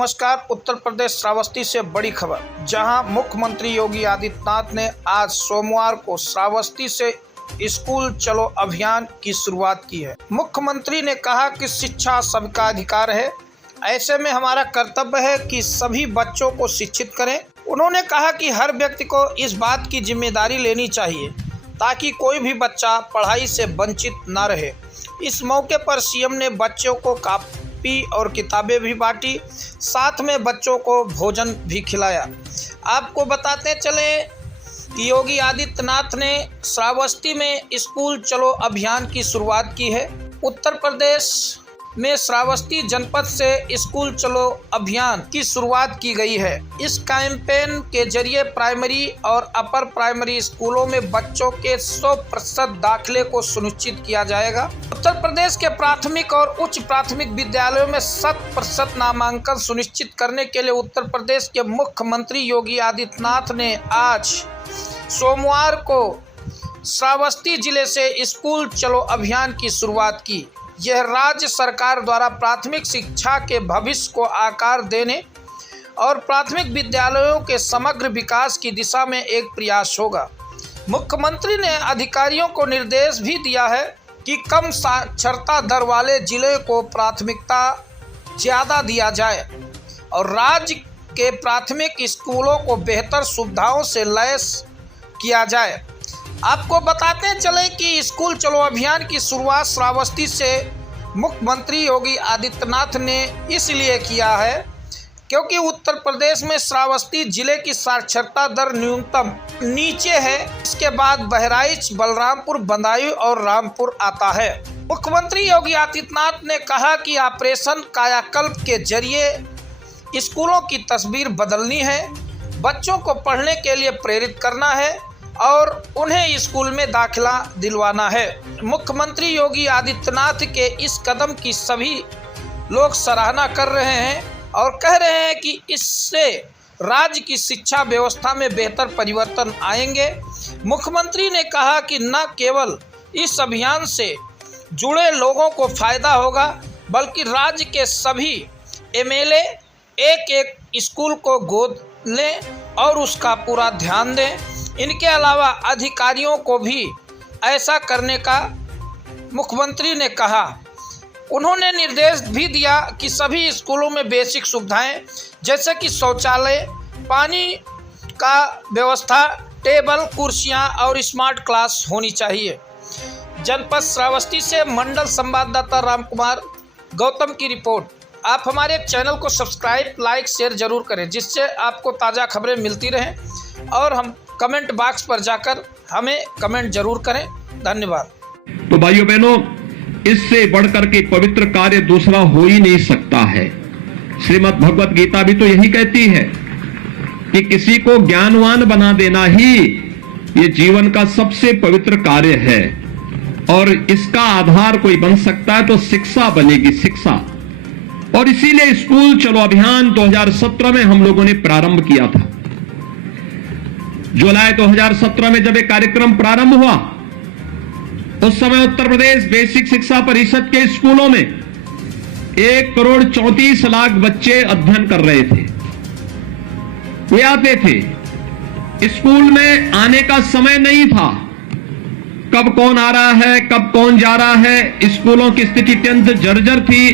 नमस्कार। उत्तर प्रदेश श्रावस्ती से बड़ी खबर, जहां मुख्यमंत्री योगी आदित्यनाथ ने आज सोमवार को श्रावस्ती से स्कूल चलो अभियान की शुरुआत की है। मुख्यमंत्री ने कहा कि शिक्षा सबका अधिकार है, ऐसे में हमारा कर्तव्य है कि सभी बच्चों को शिक्षित करें। उन्होंने कहा कि हर व्यक्ति को इस बात की जिम्मेदारी लेनी चाहिए ताकि कोई भी बच्चा पढ़ाई से वंचित न रहे। इस मौके पर सीएम ने बच्चों को कॉपी और किताबें भी बांटी, साथ में बच्चों को भोजन भी खिलाया। आपको बताते चले कि योगी आदित्यनाथ ने श्रावस्ती में स्कूल चलो अभियान की शुरुआत की है। उत्तर प्रदेश में श्रावस्ती जनपद से स्कूल चलो अभियान की शुरुआत की गई है। इस कैंपेन के जरिए प्राइमरी और अपर प्राइमरी स्कूलों में बच्चों के 100% दाखिले को सुनिश्चित किया जाएगा। उत्तर प्रदेश के प्राथमिक और उच्च प्राथमिक विद्यालयों में 100% नामांकन सुनिश्चित करने के लिए उत्तर प्रदेश के मुख्यमंत्री योगी आदित्यनाथ ने आज सोमवार को श्रावस्ती जिले से स्कूल चलो अभियान की शुरुआत की। यह राज्य सरकार द्वारा प्राथमिक शिक्षा के भविष्य को आकार देने और प्राथमिक विद्यालयों के समग्र विकास की दिशा में एक प्रयास होगा। मुख्यमंत्री ने अधिकारियों को निर्देश भी दिया है कि कम साक्षरता दर वाले जिले को प्राथमिकता ज़्यादा दिया जाए और राज्य के प्राथमिक स्कूलों को बेहतर सुविधाओं से लैस किया जाए। आपको बताते चले कि स्कूल चलो अभियान की शुरुआत श्रावस्ती से मुख्यमंत्री योगी आदित्यनाथ ने इसलिए किया है क्योंकि उत्तर प्रदेश में श्रावस्ती जिले की साक्षरता दर न्यूनतम नीचे है। इसके बाद बहराइच, बलरामपुर, बदायूं और रामपुर आता है। मुख्यमंत्री योगी आदित्यनाथ ने कहा कि ऑपरेशन कायाकल्प के जरिए स्कूलों की तस्वीर बदलनी है, बच्चों को पढ़ने के लिए प्रेरित करना है और उन्हें स्कूल में दाखिला दिलवाना है। मुख्यमंत्री योगी आदित्यनाथ के इस कदम की सभी लोग सराहना कर रहे हैं और कह रहे हैं कि इससे राज्य की शिक्षा व्यवस्था में बेहतर परिवर्तन आएंगे। मुख्यमंत्री ने कहा कि न केवल इस अभियान से जुड़े लोगों को फायदा होगा बल्कि राज्य के सभी एमएलए एक एक स्कूल को गोद लें और उसका पूरा ध्यान दें। इनके अलावा अधिकारियों को भी ऐसा करने का मुख्यमंत्री ने कहा। उन्होंने निर्देश भी दिया कि सभी स्कूलों में बेसिक सुविधाएं जैसे कि शौचालय, पानी का व्यवस्था, टेबल, कुर्सियां और स्मार्ट क्लास होनी चाहिए। जनपद श्रावस्ती से मंडल संवाददाता रामकुमार गौतम की रिपोर्ट। आप हमारे चैनल को सब्सक्राइब, लाइक, शेयर जरूर करें जिससे आपको ताज़ा खबरें मिलती रहें और हम कमेंट बॉक्स पर जाकर हमें कमेंट जरूर करें। धन्यवाद। तो भाइयों बहनों, इससे बढ़कर के पवित्र कार्य दूसरा हो ही नहीं सकता है। श्रीमद् भगवत गीता भी तो यही कहती है कि किसी को ज्ञानवान बना देना ही ये जीवन का सबसे पवित्र कार्य है और इसका आधार कोई बन सकता है तो शिक्षा बनेगी, शिक्षा। और इसीलिए स्कूल चलो अभियान 2017 में हम लोगों ने प्रारंभ किया था। जुलाई 2017 में जब एक कार्यक्रम प्रारंभ हुआ उस समय उत्तर प्रदेश बेसिक शिक्षा परिषद के स्कूलों में 1,34,00,000 बच्चे अध्ययन कर रहे थे। वे आते थे, स्कूल में आने का समय नहीं था। कब कौन आ रहा है, कब कौन जा रहा है। स्कूलों की स्थिति अत्यंत जर्जर थी।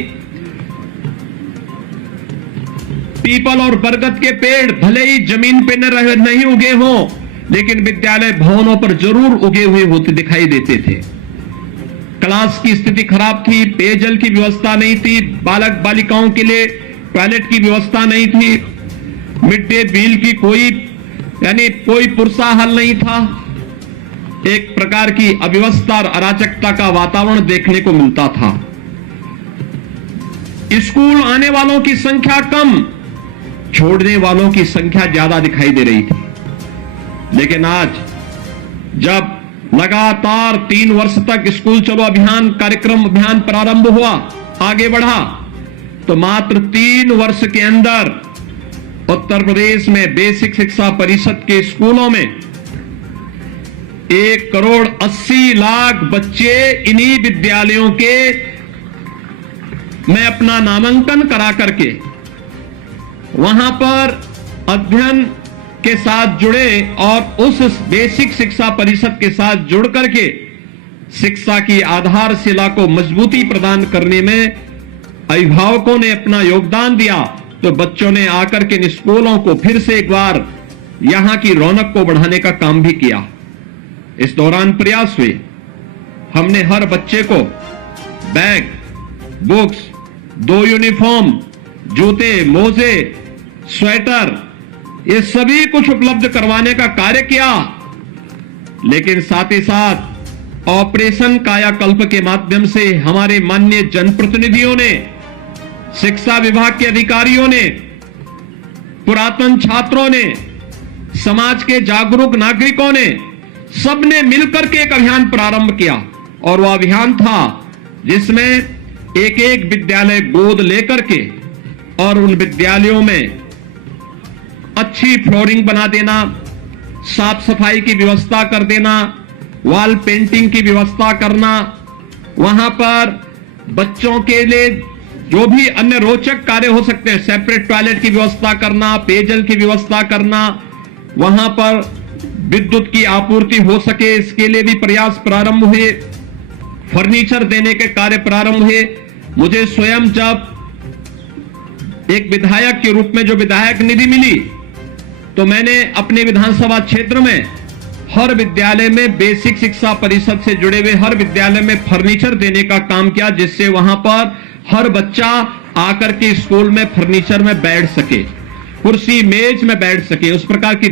पीपल और बरगद के पेड़ भले ही जमीन पे नहीं उगे हों लेकिन विद्यालय भवनों पर जरूर उगे हुए होते दिखाई देते थे। क्लास की स्थिति खराब थी, पेयजल की व्यवस्था नहीं थी, बालक बालिकाओं के लिए टॉयलेट की व्यवस्था नहीं थी, मिड डे मील की कोई पुरसा हल नहीं था। एक प्रकार की अव्यवस्था और अराजकता का वातावरण देखने को मिलता था। स्कूल आने वालों की संख्या कम, छोड़ने वालों की संख्या ज्यादा दिखाई दे रही थी। लेकिन आज जब लगातार 3 वर्ष तक स्कूल चलो अभियान अभियान प्रारंभ हुआ, आगे बढ़ा, तो मात्र 3 वर्ष के अंदर उत्तर प्रदेश में बेसिक शिक्षा परिषद के स्कूलों में 1,80,00,000 बच्चे इन्हीं विद्यालयों के में अपना नामांकन करा करके वहां पर अध्ययन के साथ जुड़े और उस बेसिक शिक्षा परिषद के साथ जुड़ करके शिक्षा की आधारशिला को मजबूती प्रदान करने में अभिभावकों ने अपना योगदान दिया, तो बच्चों ने आकर के इन स्कूलों को फिर से एक बार यहां की रौनक को बढ़ाने का काम भी किया। इस दौरान प्रयास हुए, हमने हर बच्चे को बैग, बुक्स, 2 यूनिफॉर्म, जूते, मोजे, स्वेटर, ये सभी कुछ उपलब्ध करवाने का कार्य किया। लेकिन साथ ही साथ ऑपरेशन कायाकल्प के माध्यम से हमारे माननीय जनप्रतिनिधियों ने, शिक्षा विभाग के अधिकारियों ने, पुरातन छात्रों ने, समाज के जागरूक नागरिकों ने, सबने मिलकर के एक अभियान प्रारंभ किया। और वह अभियान था जिसमें एक एक विद्यालय गोद लेकर के और उन विद्यालयों में अच्छी फ्लोरिंग बना देना, साफ सफाई की व्यवस्था कर देना, वॉल पेंटिंग की व्यवस्था करना, वहां पर बच्चों के लिए जो भी अन्य रोचक कार्य हो सकते हैं, सेपरेट टॉयलेट की व्यवस्था करना, पेयजल की व्यवस्था करना, वहां पर विद्युत की आपूर्ति हो सके इसके लिए भी प्रयास प्रारंभ हुए, फर्नीचर देने के कार्य प्रारंभ हुए। मुझे स्वयं जब एक विधायक के रूप में जो विधायक निधि मिली, तो मैंने अपने विधानसभा क्षेत्र में हर विद्यालय में बेसिक शिक्षा परिषद से जुड़े हुए हर विद्यालय में फर्नीचर देने का काम किया, जिससे वहां पर हर बच्चा आकर के स्कूल में फर्नीचर में बैठ सके, कुर्सी मेज में बैठ सके, उस प्रकार की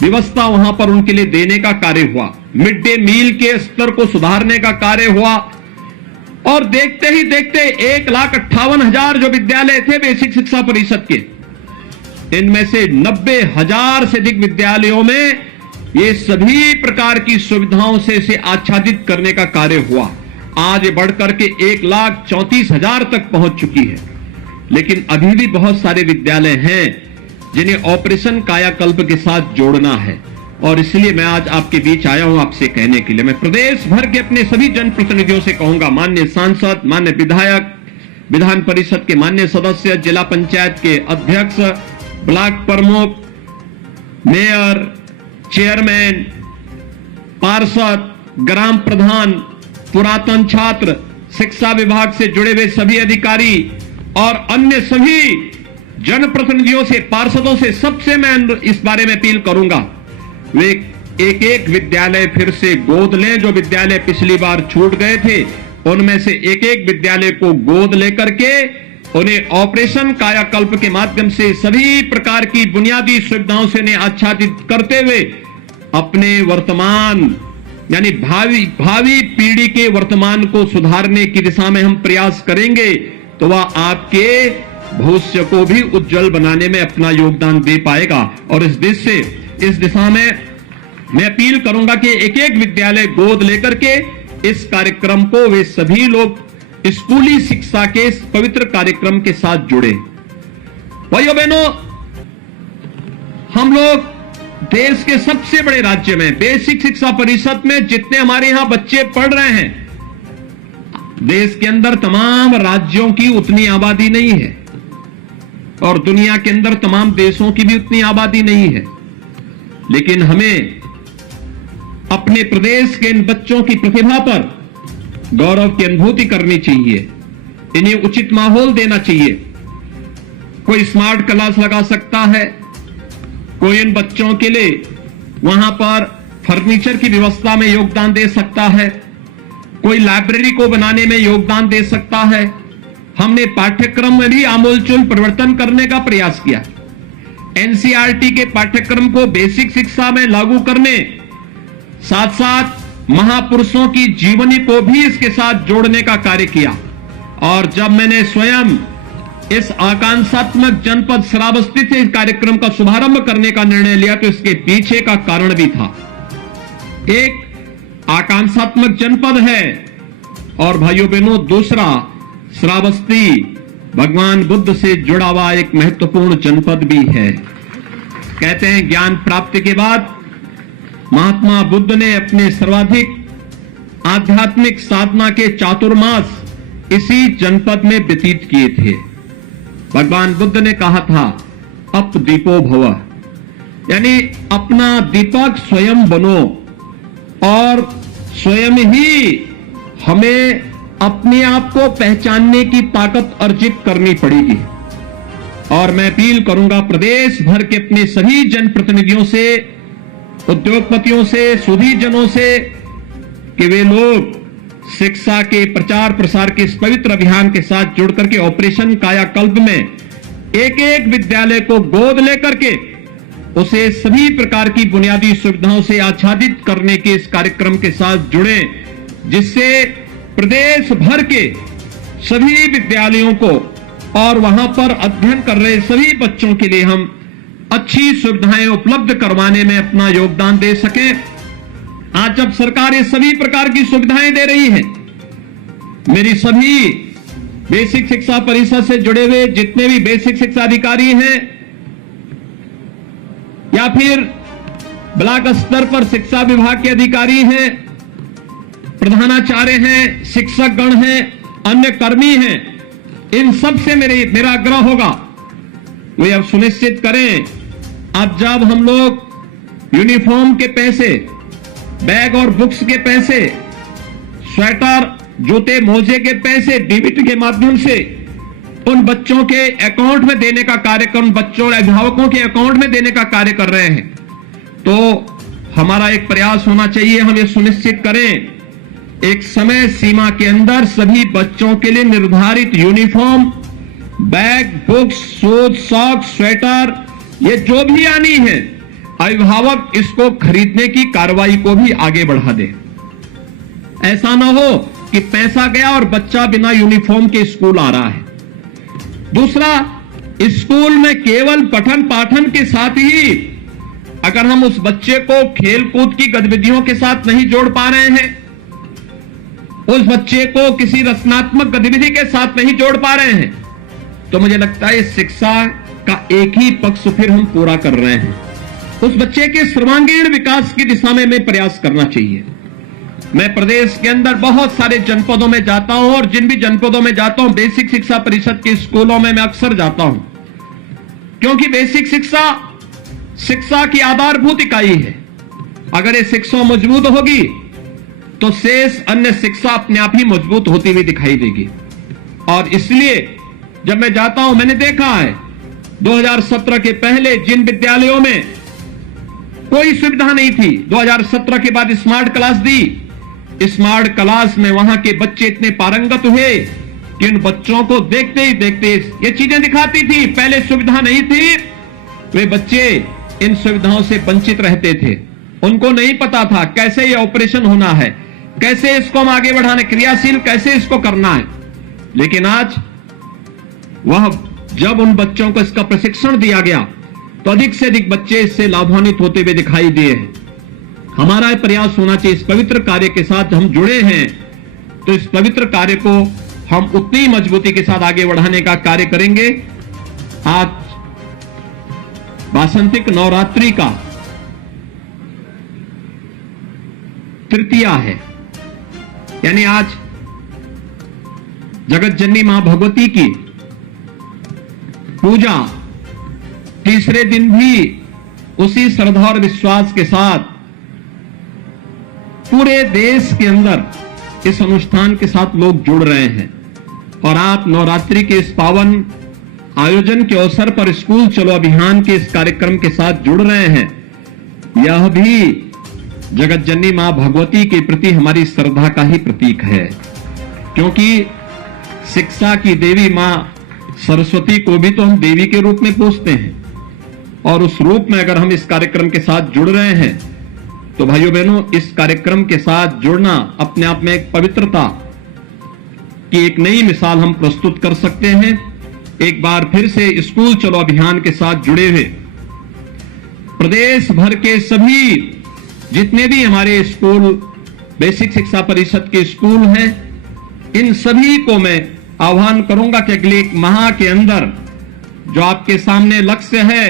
व्यवस्था वहां पर उनके लिए देने का कार्य हुआ। मिड डे मील के स्तर को सुधारने का कार्य हुआ। और देखते ही देखते 1,58,000 जो विद्यालय थे बेसिक शिक्षा परिषद के, इनमें से 90,000 से अधिक विद्यालयों में ये सभी प्रकार की सुविधाओं से इसे आच्छादित करने का कार्य हुआ। आज ये बढ़कर के 1,34,000 तक पहुंच चुकी है। लेकिन अभी भी बहुत सारे विद्यालय हैं जिन्हें ऑपरेशन कायाकल्प के साथ जोड़ना है, और इसलिए मैं आज आपके बीच आया हूं आपसे कहने के लिए। मैं प्रदेश भर के अपने सभी जनप्रतिनिधियों से कहूंगा, माननीय सांसद, माननीय विधायक, विधान परिषद के माननीय सदस्य, जिला पंचायत के अध्यक्ष, ब्लॉक प्रमुख, मेयर, चेयरमैन, पार्षद, ग्राम प्रधान, पुरातन छात्र, शिक्षा विभाग से जुड़े हुए सभी अधिकारी और अन्य सभी जनप्रतिनिधियों से, पार्षदों से, सबसे मैं इस बारे में अपील करूंगा, वे एक एक विद्यालय फिर से गोद लें। जो विद्यालय पिछली बार छूट गए थे, उनमें से एक एक विद्यालय को गोद लेकर के उन्हें ऑपरेशन कायाकल्प के माध्यम से सभी प्रकार की बुनियादी सुविधाओं से उन्हें आच्छादित करते हुए अपने वर्तमान यानी भावी पीढ़ी के वर्तमान को सुधारने की दिशा में हम प्रयास करेंगे, तो वह आपके भविष्य को भी उज्जवल बनाने में अपना योगदान दे पाएगा। और इस दिशा में मैं अपील करूंगा कि एक एक विद्यालय गोद लेकर के इस कार्यक्रम को वे सभी लोग स्कूली शिक्षा के इस पवित्र कार्यक्रम के साथ जुड़े। भाइयों बहनों, हम लोग देश के सबसे बड़े राज्य में बेसिक शिक्षा परिषद में जितने हमारे यहां बच्चे पढ़ रहे हैं, देश के अंदर तमाम राज्यों की उतनी आबादी नहीं है और दुनिया के अंदर तमाम देशों की भी उतनी आबादी नहीं है। लेकिन हमें अपने प्रदेश के इन बच्चों की प्रतिभा पर गौरव की अनुभूति करनी चाहिए, इन्हें उचित माहौल देना चाहिए। कोई स्मार्ट क्लास लगा सकता है, कोई इन बच्चों के लिए वहां पर फर्नीचर की व्यवस्था में योगदान दे सकता है, कोई लाइब्रेरी को बनाने में योगदान दे सकता है। हमने पाठ्यक्रम में भी आमूलचूल परिवर्तन करने का प्रयास किया। एनसीईआरटी के पाठ्यक्रम को बेसिक शिक्षा में लागू करने, साथ साथ महापुरुषों की जीवनी को भी इसके साथ जोड़ने का कार्य किया। और जब मैंने स्वयं इस आकांक्षात्मक जनपद श्रावस्ती से इस कार्यक्रम का शुभारंभ करने का निर्णय लिया, तो इसके पीछे का कारण भी था। एक आकांक्षात्मक जनपद है और भाइयों बहनों, दूसरा श्रावस्ती भगवान बुद्ध से जुड़ा हुआ एक महत्वपूर्ण जनपद भी है। कहते हैं ज्ञान प्राप्ति के बाद महात्मा बुद्ध ने अपने सर्वाधिक आध्यात्मिक साधना के चातुर्मास इसी जनपद में व्यतीत किए थे। भगवान बुद्ध ने कहा था अप दीपो भव, यानी अपना दीपक स्वयं बनो और स्वयं ही हमें अपने आप को पहचानने की ताकत अर्जित करनी पड़ेगी। और मैं अपील करूंगा प्रदेश भर के अपने सभी जनप्रतिनिधियों से, उद्योगपतियों से, सुधीजनों से कि वे लोग शिक्षा के प्रचार प्रसार के इस पवित्र अभियान के साथ जुड़ करके ऑपरेशन कायाकल्प में एक एक विद्यालय को गोद लेकर के उसे सभी प्रकार की बुनियादी सुविधाओं से आच्छादित करने के इस कार्यक्रम के साथ जुड़े, जिससे प्रदेश भर के सभी विद्यालयों को और वहां पर अध्ययन कर रहे सभी बच्चों के लिए हम अच्छी सुविधाएं उपलब्ध करवाने में अपना योगदान दे सकें। आज जब सरकार ये सभी प्रकार की सुविधाएं दे रही है, मेरी सभी बेसिक शिक्षा परिषद से जुड़े हुए जितने भी बेसिक शिक्षा अधिकारी हैं या फिर ब्लॉक स्तर पर शिक्षा विभाग के अधिकारी हैं, प्रधानाचार्य हैं, शिक्षक गण हैं, अन्य कर्मी हैं, इन सब से मेरा आग्रह होगा वे अब सुनिश्चित करें, अब जब हम लोग यूनिफॉर्म के पैसे, बैग और बुक्स के पैसे, स्वेटर, जूते, मोजे के पैसे डीबीटी के माध्यम से उन बच्चों के अकाउंट में देने का कार्यक्रम, बच्चों और अभिभावकों के अकाउंट में देने का कार्य कर रहे हैं, तो हमारा एक प्रयास होना चाहिए, हम ये सुनिश्चित करें एक समय सीमा के अंदर सभी बच्चों के लिए निर्धारित uniform, bag, books, shoes, socks, sweater, ये जो भी आनी है, अभिभावक इसको खरीदने की कार्रवाई को भी आगे बढ़ा दे। ऐसा ना हो कि पैसा गया और बच्चा बिना यूनिफॉर्म के स्कूल आ रहा है। दूसरा, स्कूल में केवल पठन पाठन के साथ ही अगर हम उस बच्चे को खेल कूद की गतिविधियों के साथ नहीं जोड़ पा रहे हैं, उस बच्चे को किसी रचनात्मक गतिविधि के साथ नहीं जोड़ पा रहे हैं, तो मुझे लगता है शिक्षा का एक ही पक्ष फिर हम पूरा कर रहे हैं। उस बच्चे के सर्वांगीण विकास की दिशा में हमें प्रयास करना चाहिए। मैं प्रदेश के अंदर बहुत सारे जनपदों में जाता हूं और जिन भी जनपदों में जाता हूं बेसिक शिक्षा परिषद के स्कूलों में मैं अक्सर जाता हूं, क्योंकि बेसिक शिक्षा की आधारभूत इकाई है। अगर ये शिक्षा मजबूत होगी तो शेष अन्य शिक्षा अपने आप ही मजबूत होती हुई दिखाई देगी। और इसलिए जब मैं जाता हूं, मैंने देखा है 2017 के पहले जिन विद्यालयों में कोई सुविधा नहीं थी, 2017 के बाद स्मार्ट क्लास दी, स्मार्ट क्लास में वहां के बच्चे इतने पारंगत हुए कि उन बच्चों को देखते ही देखते ये चीजें दिखाती थी। पहले सुविधा नहीं थी, वे बच्चे इन सुविधाओं से वंचित रहते थे, उनको नहीं पता था कैसे ये ऑपरेशन होना है, कैसे इसको हम आगे बढ़ाने, क्रियाशील कैसे इसको करना है। लेकिन आज वह जब उन बच्चों को इसका प्रशिक्षण दिया गया तो अधिक से अधिक बच्चे इससे लाभान्वित होते हुए दिखाई दिए हैं। हमारा प्रयास होना चाहिए, इस पवित्र कार्य के साथ हम जुड़े हैं तो इस पवित्र कार्य को हम उतनी मजबूती के साथ आगे बढ़ाने का कार्य करेंगे। आज वासंतिक नवरात्रि का तृतीया है, यानी आज जगत जननी मां भगवती की पूजा तीसरे दिन भी उसी श्रद्धा और विश्वास के साथ पूरे देश के अंदर इस अनुष्ठान के साथ लोग जुड़ रहे हैं। और आप नवरात्रि के इस पावन आयोजन के अवसर पर स्कूल चलो अभियान के इस कार्यक्रम के साथ जुड़ रहे हैं, यह भी जगत जननी मां भगवती के प्रति हमारी श्रद्धा का ही प्रतीक है। क्योंकि शिक्षा की देवी मां सरस्वती को भी तो हम देवी के रूप में पूजते हैं, और उस रूप में अगर हम इस कार्यक्रम के साथ जुड़ रहे हैं तो भाइयों बहनों, इस कार्यक्रम के साथ जुड़ना अपने आप में एक पवित्रता की एक नई मिसाल हम प्रस्तुत कर सकते हैं। एक बार फिर से स्कूल चलो अभियान के साथ जुड़े हुए प्रदेश भर के सभी जितने भी हमारे स्कूल, बेसिक शिक्षा परिषद के स्कूल हैं, इन सभी को मैं आह्वान करूंगा कि अगले एक माह के अंदर जो आपके सामने लक्ष्य है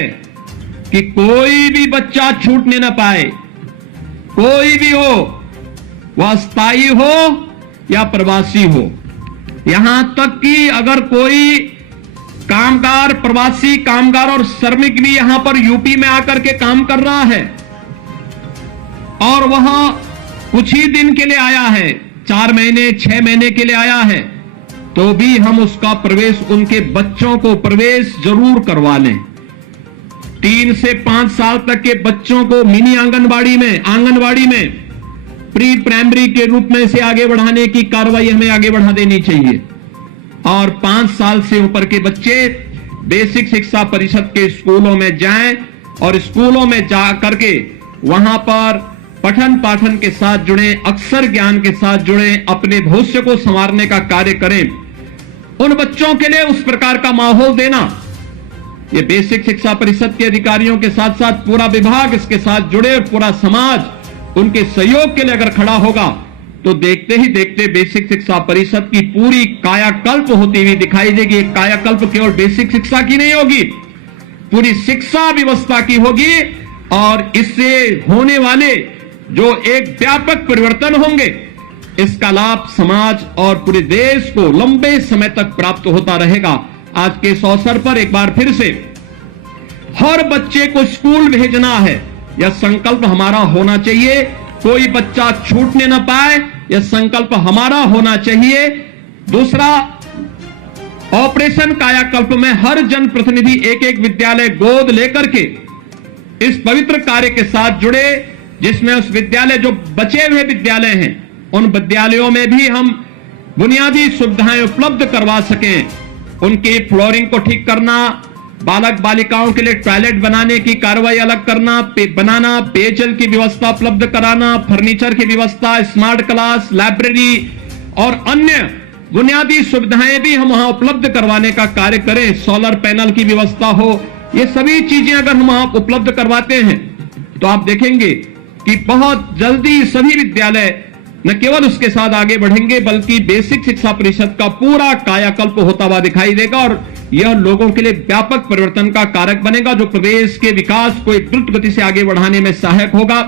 कि कोई भी बच्चा छूटने न पाए, कोई भी हो, वह स्थायी हो या प्रवासी हो, यहां तक कि अगर कोई कामगार, प्रवासी कामगार और श्रमिक भी यहां पर यूपी में आकर के काम कर रहा है और वहां कुछ ही दिन के लिए आया है, 4 महीने 6 महीने के लिए आया है, तो भी हम उसका प्रवेश, उनके बच्चों को प्रवेश जरूर करवा लें। 3 से 5 साल तक के बच्चों को मिनी आंगनबाड़ी में प्री प्राइमरी के रूप में से आगे बढ़ाने की कार्रवाई हमें आगे बढ़ा देनी चाहिए और 5 साल से ऊपर के बच्चे बेसिक शिक्षा परिषद के स्कूलों में जाएं और स्कूलों में जा करके वहां पर पठन पाठन के साथ जुड़े, अक्षर ज्ञान के साथ जुड़े, अपने भविष्य को संवारने का कार्य करें। उन बच्चों के लिए उस प्रकार का माहौल देना, ये बेसिक शिक्षा परिषद के अधिकारियों के साथ साथ पूरा विभाग इसके साथ जुड़े और पूरा समाज उनके सहयोग के लिए अगर खड़ा होगा तो देखते ही देखते बेसिक शिक्षा परिषद की पूरी कायाकल्प होती हुई दिखाई देगी। कायाकल्प केवल बेसिक शिक्षा की नहीं होगी, पूरी शिक्षा व्यवस्था की होगी और इससे होने वाले जो एक व्यापक परिवर्तन होंगे, इसका लाभ समाज और पूरे देश को लंबे समय तक प्राप्त होता रहेगा। आज के इस अवसर पर एक बार फिर से हर बच्चे को स्कूल भेजना है, यह संकल्प हमारा होना चाहिए। कोई बच्चा छूटने न पाए, यह संकल्प हमारा होना चाहिए। दूसरा, ऑपरेशन कायाकल्प में हर जनप्रतिनिधि एक एक विद्यालय गोद लेकर के इस पवित्र कार्य के साथ जुड़े, जिसमें उस विद्यालय, जो बचे हुए विद्यालय हैं, उन विद्यालयों में भी हम बुनियादी सुविधाएं उपलब्ध करवा सकें। उनकी फ्लोरिंग को ठीक करना, बालक बालिकाओं के लिए टॉयलेट बनाने की कार्रवाई अलग करना, बनाना, पेयजल की व्यवस्था उपलब्ध कराना, फर्नीचर की व्यवस्था, स्मार्ट क्लास, लाइब्रेरी और अन्य बुनियादी सुविधाएं भी हम वहां उपलब्ध करवाने का कार्य करें। सोलर पैनल की व्यवस्था हो, ये सभी चीजें अगर हम वहां उपलब्ध करवाते हैं तो आप देखेंगे कि बहुत जल्दी सभी विद्यालय न केवल उसके साथ आगे बढ़ेंगे बल्कि बेसिक शिक्षा परिषद का पूरा कायाकल्प होता हुआ दिखाई देगा और यह लोगों के लिए व्यापक परिवर्तन का कारक बनेगा, जो प्रदेश के विकास को एक द्रुत गति से आगे बढ़ाने में सहायक होगा।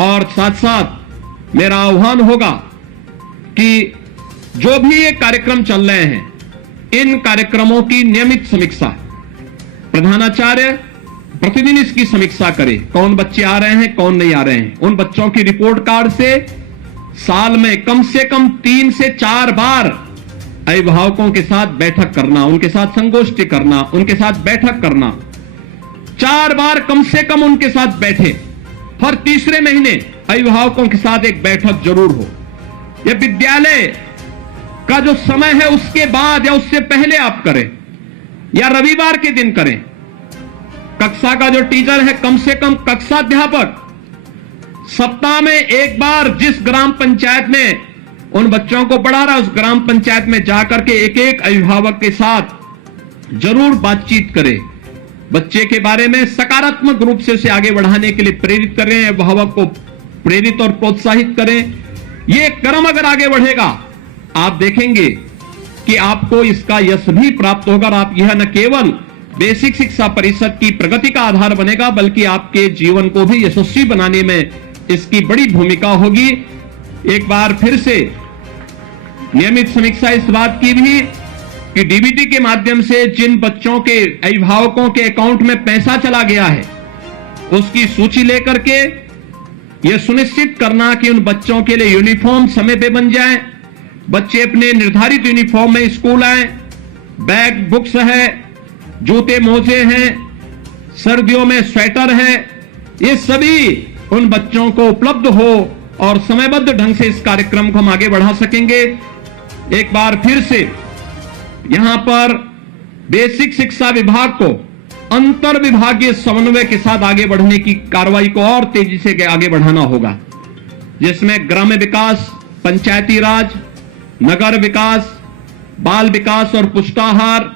और साथ साथ मेरा आह्वान होगा कि जो भी ये कार्यक्रम चल रहे हैं, इन कार्यक्रमों की नियमित समीक्षा, प्रधानाचार्य प्रतिदिन इसकी समीक्षा करे, कौन बच्चे आ रहे हैं, कौन नहीं आ रहे हैं। उन बच्चों की रिपोर्ट कार्ड से साल में कम से कम 3 से 4 बार अभिभावकों के साथ बैठक करना, उनके साथ संगोष्ठी करना, उनके साथ बैठक करना, 4 बार कम से कम उनके साथ बैठे। हर तीसरे महीने अभिभावकों के साथ एक बैठक जरूर हो। यह विद्यालय का जो समय है उसके बाद या उससे पहले आप करें या रविवार के दिन करें। कक्षा का जो टीचर है, कम से कम कक्षाध्यापक सप्ताह में एक बार जिस ग्राम पंचायत में उन बच्चों को पढ़ा रहा है, उस ग्राम पंचायत में जाकर के एक एक अभिभावक के साथ जरूर बातचीत करें। बच्चे के बारे में सकारात्मक रूप से उसे आगे बढ़ाने के लिए प्रेरित करें, अभिभावक को प्रेरित और प्रोत्साहित करें। यह क्रम अगर आगे बढ़ेगा, आप देखेंगे कि आपको इसका यश भी प्राप्त होगा और आप यह न केवल बेसिक शिक्षा परिषद की प्रगति का आधार बनेगा बल्कि आपके जीवन को भी यशस्वी बनाने में इसकी बड़ी भूमिका होगी। एक बार फिर से नियमित समीक्षा इस बात की भी कि डीबीटी के माध्यम से जिन बच्चों के अभिभावकों के अकाउंट में पैसा चला गया है, उसकी सूची लेकर के यह सुनिश्चित करना कि उन बच्चों के लिए यूनिफॉर्म समय पे बन जाए, बच्चे अपने निर्धारित यूनिफॉर्म में स्कूल आए, बैग बुक्स है, जूते मोजे हैं, सर्दियों में स्वेटर है, ये सभी उन बच्चों को उपलब्ध हो और समयबद्ध ढंग से इस कार्यक्रम को हम आगे बढ़ा सकेंगे। एक बार फिर से यहां पर बेसिक शिक्षा विभाग को अंतर विभागीय समन्वय के साथ आगे बढ़ने की कार्रवाई को और तेजी से आगे बढ़ाना होगा, जिसमें ग्राम्य विकास, पंचायती राज, नगर विकास, बाल विकास और पुष्टाहार,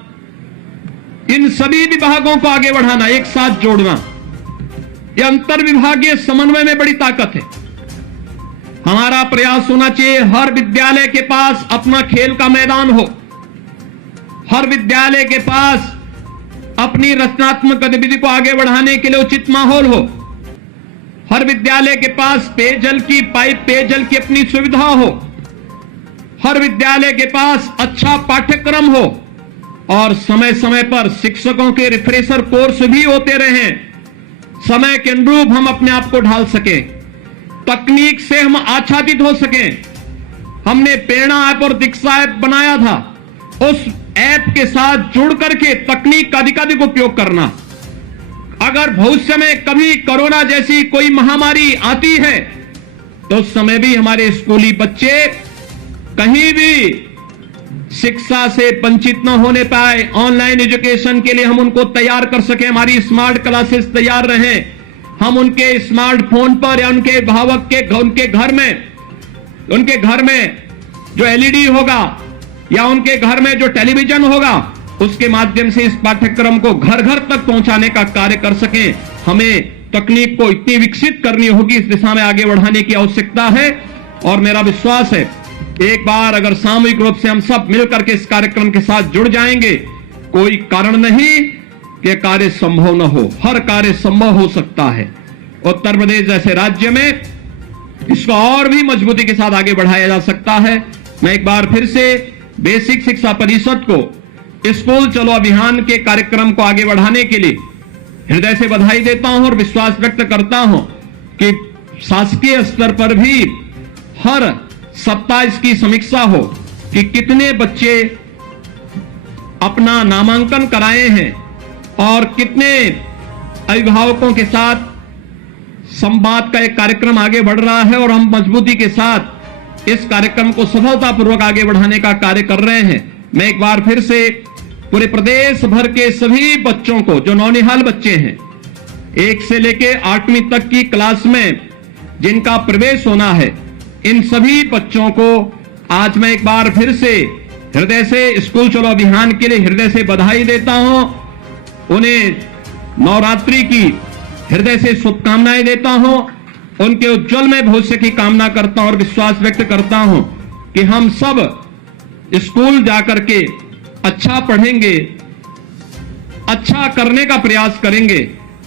इन सभी विभागों को आगे बढ़ाना, एक साथ जोड़ना। यह अंतर विभागीय समन्वय में बड़ी ताकत है। हमारा प्रयास होना चाहिए हर विद्यालय के पास अपना खेल का मैदान हो, हर विद्यालय के पास अपनी रचनात्मक गतिविधि को आगे बढ़ाने के लिए उचित माहौल हो, हर विद्यालय के पास पेयजल की पेयजल की अपनी सुविधा हो, हर विद्यालय के पास अच्छा पाठ्यक्रम हो, और समय समय पर शिक्षकों के रिफ्रेशर कोर्स भी होते रहे, समय के अनुरूप हम अपने आप को ढाल सके, तकनीक से हम आच्छादित हो सके। हमने प्रेरणा ऐप और दीक्षा ऐप बनाया था। उस ऐप के साथ जुड़ करके तकनीक का अधिकाधिक उपयोग करना। अगर भविष्य में कभी कोरोना जैसी कोई महामारी आती है तो उस समय भी हमारे स्कूली बच्चे कहीं भी शिक्षा से वंचित न होने पाए, ऑनलाइन एजुकेशन के लिए हम उनको तैयार कर सके। हमारी स्मार्ट क्लासेस तैयार रहें, हम उनके स्मार्टफोन पर या उनके अभिभावक के उनके घर में जो एलईडी होगा या उनके घर में जो टेलीविजन होगा उसके माध्यम से इस पाठ्यक्रम को घर घर तक पहुंचाने का कार्य कर सकें। हमें तकनीक को इतनी विकसित करनी होगी, इस दिशा में आगे बढ़ाने की आवश्यकता है। और मेरा विश्वास है एक बार अगर सामूहिक रूप से हम सब मिलकर के इस कार्यक्रम के साथ जुड़ जाएंगे, कोई कारण नहीं कि कार्य संभव न हो, हर कार्य संभव हो सकता है। उत्तर प्रदेश जैसे राज्य में इसको और भी मजबूती के साथ आगे बढ़ाया जा सकता है। मैं एक बार फिर से बेसिक शिक्षा परिषद को स्कूल चलो अभियान के कार्यक्रम को आगे बढ़ाने के लिए हृदय से बधाई देता हूं और विश्वास व्यक्त करता हूं कि शासकीय स्तर पर भी हर सप्ताह इसकी समीक्षा हो कि कितने बच्चे अपना नामांकन कराए हैं और कितने अभिभावकों के साथ संवाद का एक कार्यक्रम आगे बढ़ रहा है और हम मजबूती के साथ इस कार्यक्रम को सफलतापूर्वक आगे बढ़ाने का कार्य कर रहे हैं। मैं एक बार फिर से पूरे प्रदेश भर के सभी बच्चों को, जो नौनिहाल बच्चे हैं 1 से लेके 8वीं तक की क्लास में जिनका प्रवेश होना है, इन सभी बच्चों को आज मैं एक बार फिर से हृदय से स्कूल चलो अभियान के लिए हृदय से बधाई देता हूं। उन्हें नवरात्रि की हृदय से शुभकामनाएं देता हूं। उनके उज्जवल में भविष्य की कामना करता हूं और विश्वास व्यक्त करता हूं कि हम सब स्कूल जाकर के अच्छा पढ़ेंगे, अच्छा करने का प्रयास करेंगे,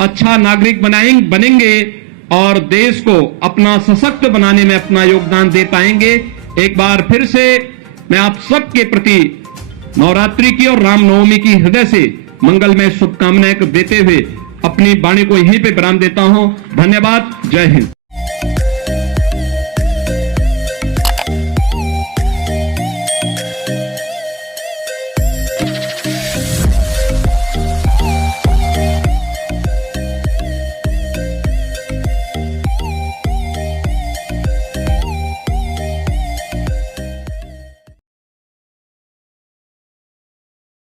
अच्छा नागरिक बनेंगे और देश को अपना सशक्त बनाने में अपना योगदान दे पाएंगे। एक बार फिर से मैं आप सबके प्रति नवरात्रि की और रामनवमी की हृदय से मंगलमय शुभकामनाएं देते हुए अपनी वाणी को यहीं पे विराम देता हूं। धन्यवाद। जय हिंद।